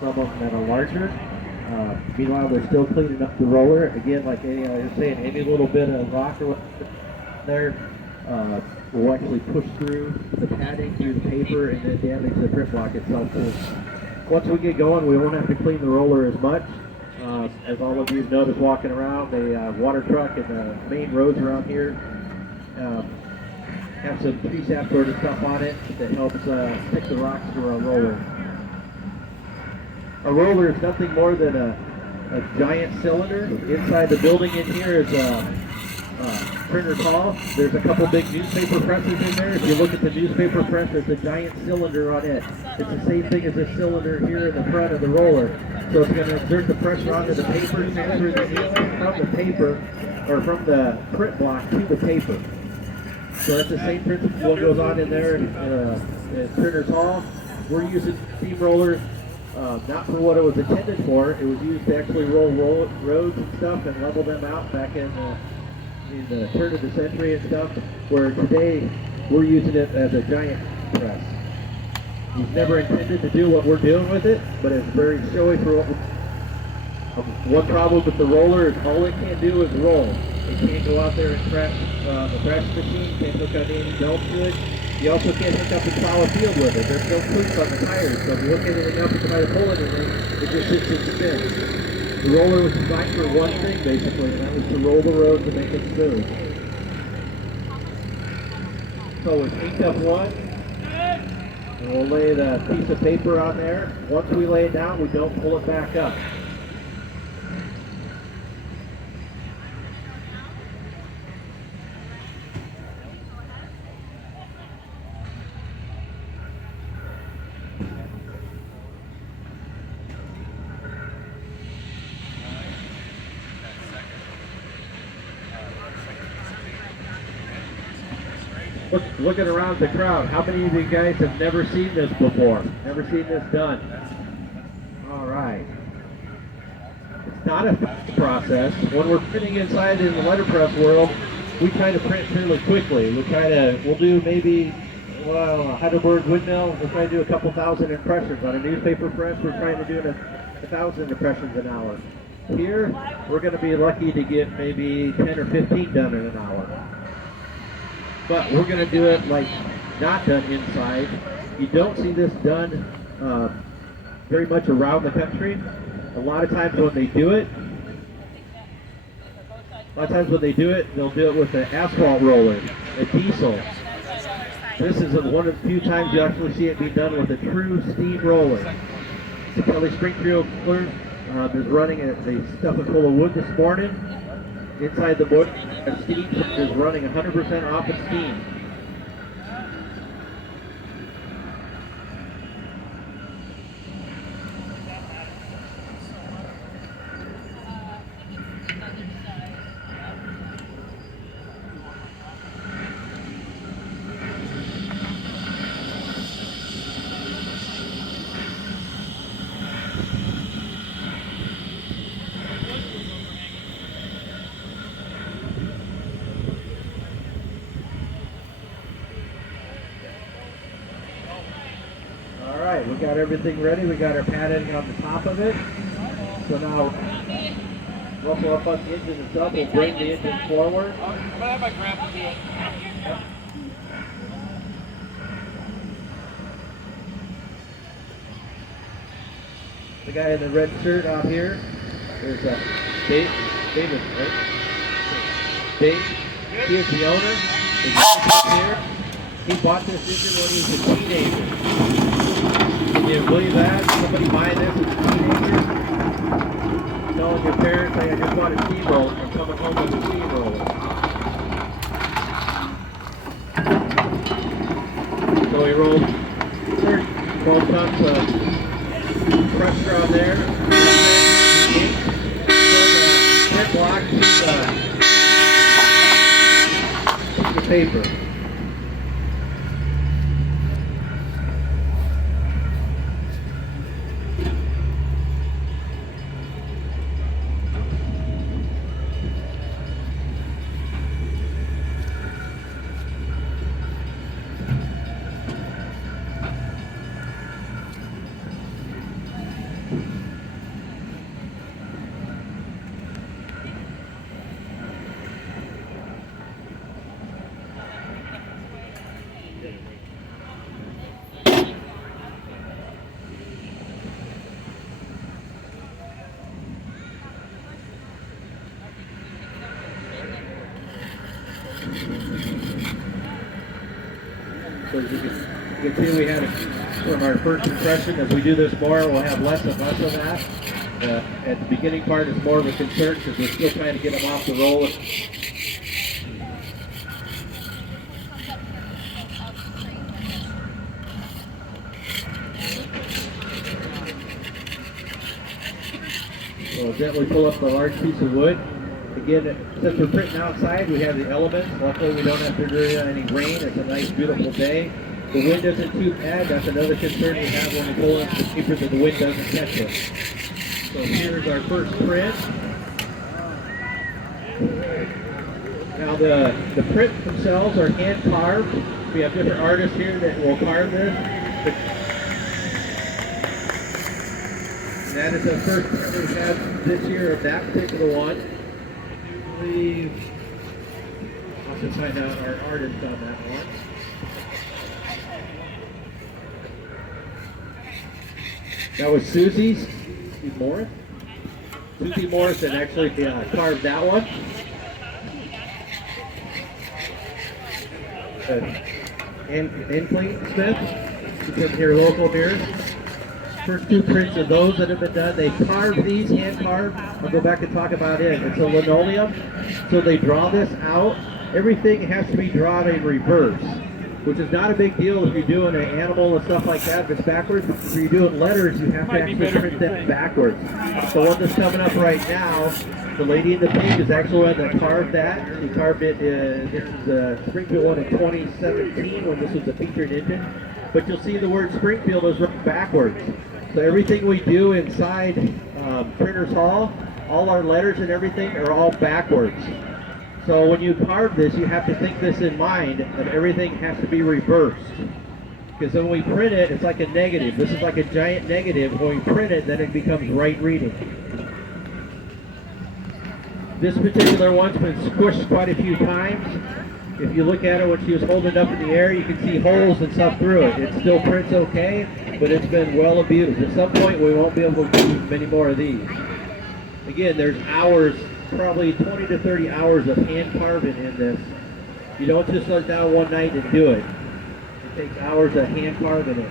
some of them that are larger. Meanwhile, they're still cleaning up the roller. Again, like you're saying, any little bit of rock or whatever there will actually push through the padding, through the paper, and then damage the print block itself too. Once we get going, we won't have to clean the roller as much. As all of you have noticed walking around, the water truck and the main roads around here have some pre-sap sort of stuff on it that helps pick the rocks for a roller. A roller is nothing more than a giant cylinder. Inside the building in here is a printer's hall. There's a couple big newspaper presses in there. If you look at the newspaper press, there's a giant cylinder on it. It's the same thing as this cylinder here in the front of the roller. So it's going to exert the pressure onto the paper, transfer the heat from the paper, or from the print block to the paper. So that's the same principle that goes on in there at Printer's Hall. We're using steamrollers not for what it was intended for. It was used to actually roll roads and stuff and level them out back in the turn of the century and stuff, where today we're using it as a giant press. We've never intended to do what we're doing with it, but it's very showy for what one problem with the roller is all it can't do is roll. It can't go out there and thresh the thresh machine, can't hook on any belt to it. You also can't hook up and plow a field with it. There's no cleats on the tires, so if you hook anything up and try to pull anything, it just sits and spins. The roller was designed for one thing basically, and that was to roll the roads and make it smooth. So we've inked up one, and we'll lay the piece of paper on there. Once we lay it down, we don't pull it back up. Looking around the crowd, how many of you guys have never seen this before? Never seen this done? All right. It's not a fast process. When we're printing inside in the letterpress world, we try to print fairly quickly. We'll do maybe, a Heidelberg windmill, we'll try to do a couple thousand impressions. On a newspaper press, we're trying to do 1,000 impressions an hour. Here, we're going to be lucky to get maybe 10 or 15 done in an hour. But we're going to do it like not done inside. You don't see this done very much around the country. A lot of times when they do it, they'll do it with an asphalt roller, a diesel. This is one of the few times you actually see it be done with a true steam roller. The Kelly Springfield clerk is running they stuff it full of wood this morning. Inside the book, a steam is running 100% off of steam. We got everything ready. We got our padding on the top of it. So now, ruffle up on the engine and stuff. We'll bring the engine forward. The guy in the red shirt out here is David, right? Dave. He is the owner. He's here. He bought this engine when he was a teenager. Can you believe that? Somebody buying this as a teenager? Telling your parents, hey, I just bought a steamroller and coming home with a steamroller. So he rolled 12 tons of pressure on there. Ink from the print block to the paper. You can see we had from our first impression, as we do this more, we'll have less and less of that. At the beginning part, it's more of a concern because we're still trying to get them off the roll. So gently pull up the large piece of wood. Again, since we're printing outside, we have the elements. Luckily, we don't have to do any rain. It's a nice, beautiful day. The wind isn't too bad. That's another concern we have when we pull into the paper, that the wind doesn't catch it. So here's our first print. Now the prints themselves are hand carved. We have different artists here that will carve this. And that is the first print we have this year of that particular one. I believe I'll have to find out our artist on that one. That was Susie Morris. Susie Morris that actually carved that one. And Clayton Smith, she's been here local here. First two prints of those that have been done. They carved these, hand carved. I'll go back and talk about it. It's a linoleum. So they draw this out. Everything has to be drawn in reverse, which is not a big deal if you're doing an animal and stuff like that. If it's backwards, but if you're doing letters, you have to actually print them backwards. So one that's coming up right now, the lady in the pink is actually one that carved that. She carved it, this is a Springfield one in 2017 when this was a featured engine. But you'll see the word Springfield is written backwards. So everything we do inside Printers Hall, all our letters and everything are all backwards. So when you carve this, you have to think this in mind, that everything has to be reversed. Because when we print it, it's like a negative. This is like a giant negative. When we print it, then it becomes right reading. This particular one's been squished quite a few times. If you look at it when she was holding it up in the air, you can see holes and stuff through it. It still prints okay, but it's been well abused. At some point, we won't be able to do many more of these. Again, there's hours, probably 20 to 30 hours of hand carving in this. You don't just sit down one night and do it. It takes hours of hand carving it.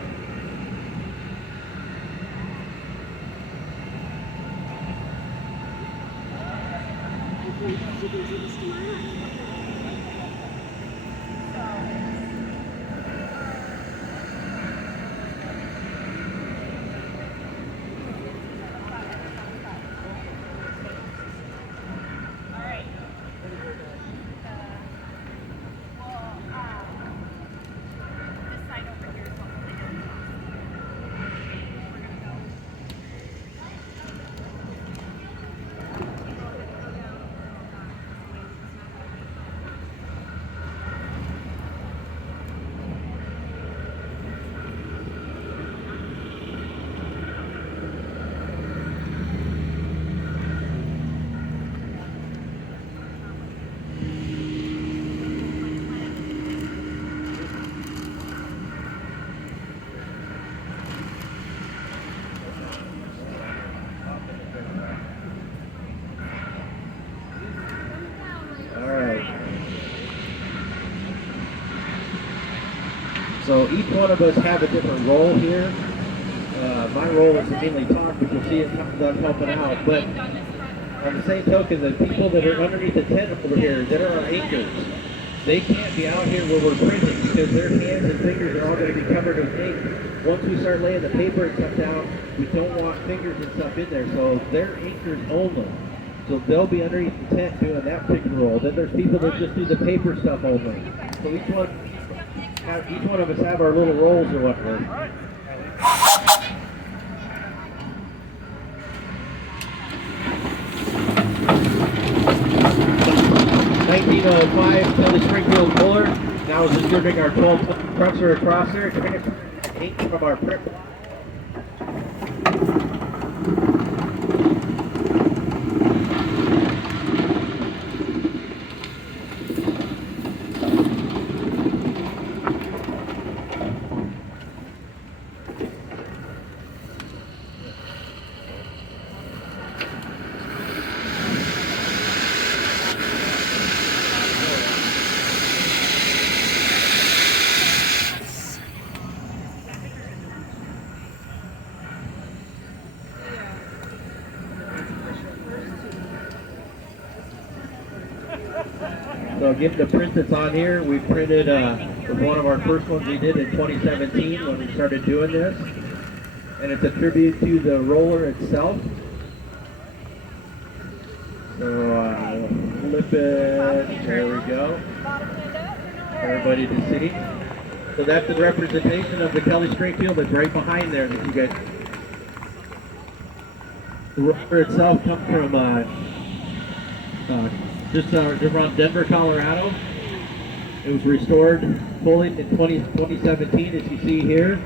So each one of us have a different role here. My role is to mainly talk, but you'll see it I'm helping out. But on the same token, the people that are underneath the tent over here, that are our anchors, they can't be out here where we're printing because their hands and fingers are all going to be covered with ink. Once we start laying the paper and stuff down, we don't want fingers and stuff in there. So they're anchors only. So they'll be underneath the tent doing that particular role. Then there's people that just do the paper stuff only. So each one of us have our little roles or whatever. 1905 Kelly Springfield Fuller. Now is distributing our 12 compressor across there. Ink from our print. So again, the print that's on here, we printed, was one of our first ones we did in 2017 when we started doing this. And it's a tribute to the roller itself. So flip it, there we go. Everybody to see. So that's the representation of the Kelly Springfield that's right behind there that you guys. The roller itself comes from just around Denver, Colorado. It was restored fully in 2017, as you see here.